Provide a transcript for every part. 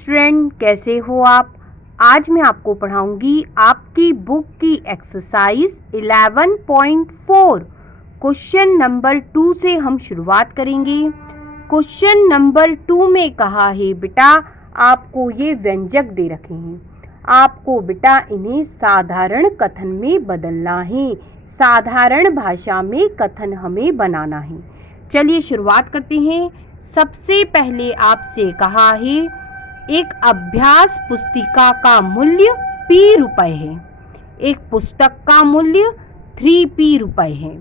Friend, कैसे हो आप। आज मैं आपको पढ़ाऊंगी आपकी बुक की एक्सरसाइज 11.4 क्वेश्चन नंबर 2 से हम शुरुआत करेंगे। क्वेश्चन नंबर 2 में कहा है बेटा, आपको ये व्यंजक दे रखे हैं, आपको बेटा इन्हें साधारण कथन में बदलना है। साधारण भाषा में कथन हमें बनाना है। चलिए शुरुआत करते हैं। सबसे पहले आपसे कहा है एक अभ्यास पुस्तिका का मूल्य ₹P है। एक पुस्तक का मूल्य 3 है।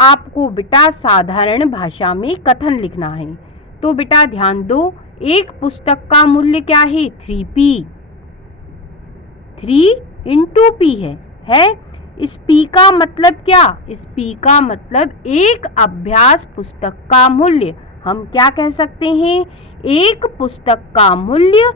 आपको बेटा साधारण भाषा में कथन लिखना है। तो बेटा ध्यान दो, एक पुस्तक का मूल्य क्या है? 3 into P है। इस P का मतलब क्या? इस P का मतलब एक अभ्यास पुस्तक का मूल्य। हम क्या कह सकते हैं? एक पुस्तक का मूल्य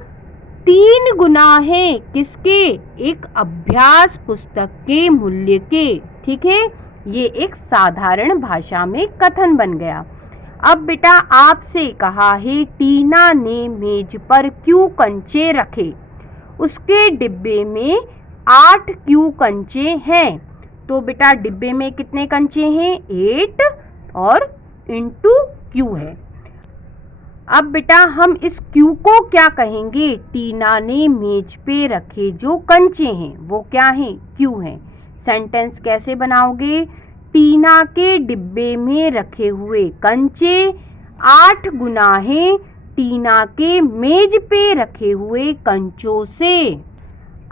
3 गुना है किसके? एक अभ्यास पुस्तक के मूल्य के। ठीक है, ये एक साधारण भाषा में कथन बन गया। अब बेटा आपसे कहा है टीना ने मेज पर क्यों कंचे रखे? उसके डिब्बे में 8 क्यों कंचे हैं। तो बेटा डिब्बे में कितने कंचे हैं? 8 और इंटू क्यू है। अब बेटा हम इस क्यू को क्या कहेंगे? टीना ने मेज पे रखे जो कंचे हैं वो क्या हैं? क्यू हैं। सेंटेंस कैसे बनाओगे? टीना के डिब्बे में रखे हुए कंचे 8 गुना हैं टीना के मेज पे रखे हुए कंचों से।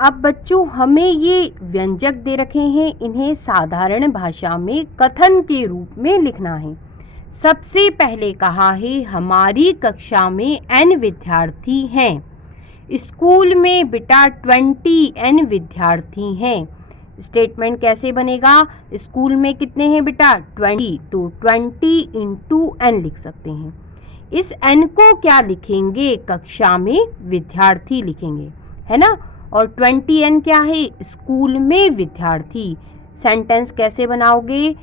अब बच्चों हमें ये व्यंजक दे रखे हैं, इन्हें साधारण भाषा में कथन के रूप में लिखना है। सबसे पहले कहा है हमारी कक्षा में n विद्यार्थी हैं। स्कूल में बेटा 20 विद्यार्थी हैं। स्टेटमेंट कैसे बनेगा? स्कूल में कितने हैं बेटा? 20, तो 20 into n लिख सकते हैं। इस n को क्या लिखेंगे? कक्षा में विद्यार्थी लिखेंगे, है ना। और 20n क्या है? स्कूल में विद्यार्थी। सेंटेंस कैसे बनाओगे?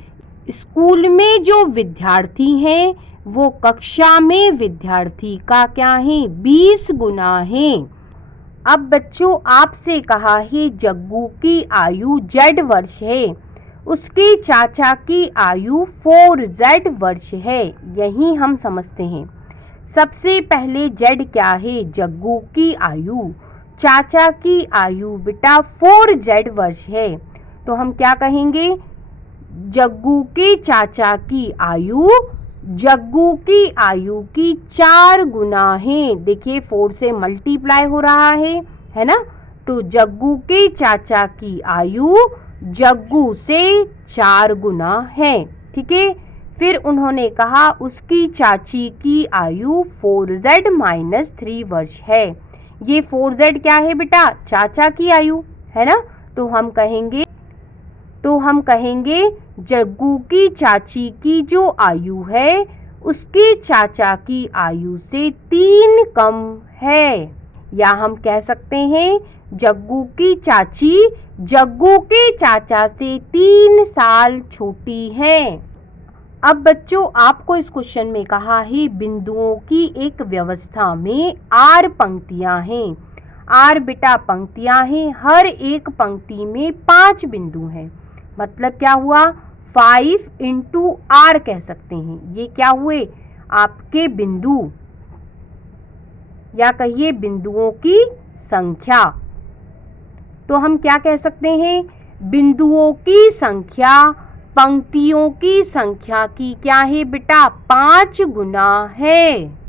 स्कूल में जो विद्यार्थी हैं वो कक्षा में विद्यार्थी का क्या है? 20 गुना है। अब बच्चों आपसे कहा है जग्गू की आयु Z वर्ष है, उसके चाचा की आयु 4Z वर्ष है। यही हम समझते हैं। सबसे पहले Z क्या है? जग्गू की आयु। चाचा की आयु बेटा 4Z वर्ष है। तो हम क्या कहेंगे? जग्गू के चाचा की आयु जग्गू की आयु की 4 गुना है। देखिए 4 से मल्टीप्लाई हो रहा है ना। तो जग्गू के चाचा की आयु जग्गू से 4 गुना है। ठीक है। फिर उन्होंने कहा उसकी चाची की आयु 4Z-3 वर्ष है। ये 4Z क्या है बेटा? चाचा की आयु, है ना। तो हम कहेंगे जग्गू की चाची की जो आयु है उसके चाचा की आयु से 3 कम है। या हम कह सकते हैं जग्गू की चाची जग्गू के चाचा से 3 साल छोटी है। अब बच्चों आपको इस क्वेश्चन में कहा है बिंदुओं की एक व्यवस्था में R पंक्तियां हैं। R बेटा पंक्तियां हैं, हर एक पंक्ति में 5 बिंदु हैं। मतलब क्या हुआ? 5 into R कह सकते हैं। ये क्या हुए? आपके बिंदु, या कहिए बिंदुओं की संख्या। तो हम क्या कह सकते हैं? बिंदुओं की संख्या पंक्तियों की संख्या की क्या है बेटा? 5 गुना है।